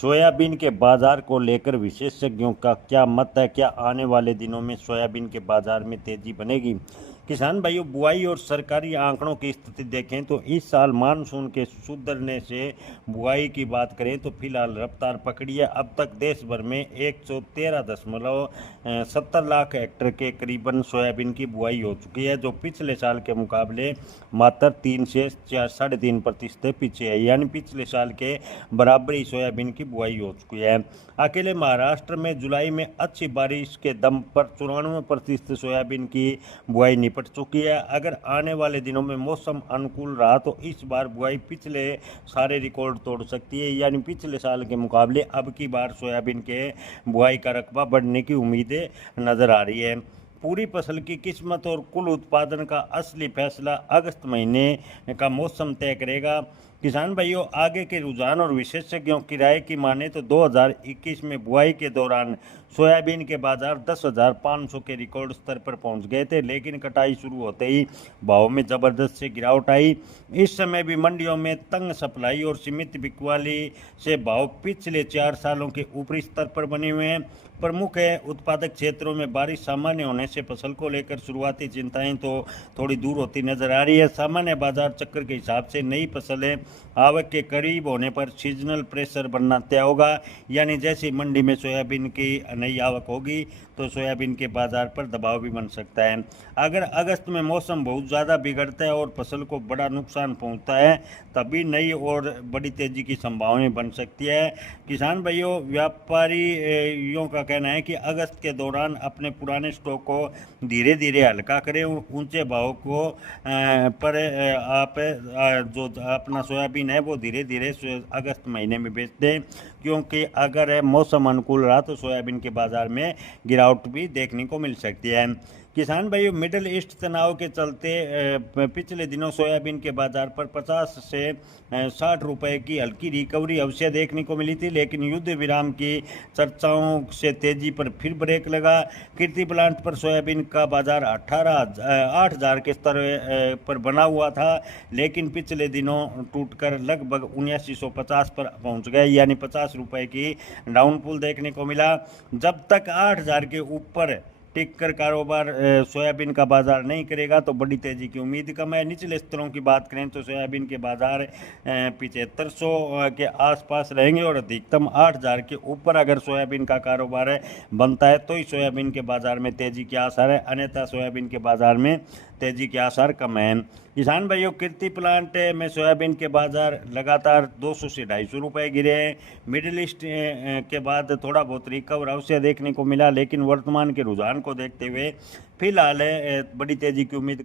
Soybean के बाजार को लेकर विशेषज्ञों का क्या मत है? क्या आने वाले दिनों में सोयाबीन के बाजार में तेजी बनेगी? किसान भाइयों, बुआई और सरकारी आंकड़ों की स्थिति देखें तो इस साल मानसून के सुधरने से बुआई की बात करें तो फिलहाल रफ्तार पकड़ी है। अब तक देश भर में 113.70 लाख हेक्टेयर के करीबन सोयाबीन की बुआई हो चुकी है, जो पिछले साल के मुकाबले मात्र 3 से 3.5% पीछे है। यानी पिछले साल के बराबर ही सोयाबीन की बुआई हो चुकी है। अकेले महाराष्ट्र में जुलाई में अच्छी बारिश के दम पर 94% सोयाबीन की बुआई निपट चुकी है। अगर आने वाले दिनों में मौसम अनुकूल रहा तो इस बार बुआई पिछले सारे रिकॉर्ड तोड़ सकती है। यानी पिछले साल के मुकाबले अब की बार सोयाबीन के बुआई का रकबा बढ़ने की उम्मीदें नज़र आ रही है। पूरी फसल की किस्मत और कुल उत्पादन का असली फैसला अगस्त महीने का मौसम तय करेगा। किसान भाइयों, आगे के रुझान और विशेषज्ञों की राय की माने तो 2021 में बुआई के दौरान सोयाबीन के बाजार 10,500 के रिकॉर्ड स्तर पर पहुंच गए थे, लेकिन कटाई शुरू होते ही भाव में जबरदस्त से गिरावट आई। इस समय भी मंडियों में तंग सप्लाई और सीमित बिकवाली से भाव पिछले 4 सालों के ऊपरी स्तर पर बने हुए हैं। प्रमुख उत्पादक क्षेत्रों में बारिश सामान्य होने से फसल को लेकर शुरुआती चिंताएं तो थोड़ी दूर होती नजर आ रही है। सामान्य बाजार चक्कर के हिसाब से नई फसलें आवक के करीब होने पर सीजनल प्रेशर बनना तय होगा। यानी जैसे मंडी में सोयाबीन की नई आवक होगी तो सोयाबीन के बाजार पर दबाव भी बन सकता है। अगर अगस्त में मौसम बहुत ज़्यादा बिगड़ता है और फसल को बड़ा नुकसान पहुंचता है, तभी नई और बड़ी तेजी की संभावनाएं बन सकती है। किसान भाइयों, व्यापारियों का कहना है कि अगस्त के दौरान अपने पुराने स्टॉक को धीरे धीरे हल्का करें। ऊंचे भाव को पर आप जो अपना सोयाबीन है वो धीरे धीरे अगस्त महीने में बेच दें, क्योंकि अगर मौसम अनुकूल रहा तो सोयाबीन के बाजार में गिरावट भी देखने को मिल सकती है। किसान भाइयों, मिडल ईस्ट तनाव के चलते पिछले दिनों सोयाबीन के बाजार पर 50 से 60 रुपए की हल्की रिकवरी अवश्य देखने को मिली थी, लेकिन युद्ध विराम की चर्चाओं से तेजी पर फिर ब्रेक लगा। कीर्ति प्लांट पर सोयाबीन का बाजार 8,000 के स्तर पर बना हुआ था, लेकिन पिछले दिनों टूटकर लगभग 7950 पर पहुंच गए। यानी 50 रुपए की डाउनफॉल देखने को मिला। जब तक 8,000 के ऊपर टिक कर कारोबार सोयाबीन का बाजार नहीं करेगा तो बड़ी तेजी की उम्मीद कम है। निचले स्तरों की बात करें तो सोयाबीन के बाजार 7500 के आसपास रहेंगे और अधिकतम 8,000 के ऊपर अगर सोयाबीन का कारोबार बनता है तो ही सोयाबीन के बाजार में तेजी के आसार है, अन्यथा सोयाबीन के बाजार में तेजी के आसार कम हैं। किसान भाइयों, कीर्ति प्लांट में सोयाबीन के बाजार लगातार 200 से 250 रुपये गिरे हैं। मिडिल ईस्ट के बाद थोड़ा बहुत रिकवर अवश्य देखने को मिला, लेकिन वर्तमान के रुझान को देखते हुए फिलहाल बड़ी तेजी की उम्मीद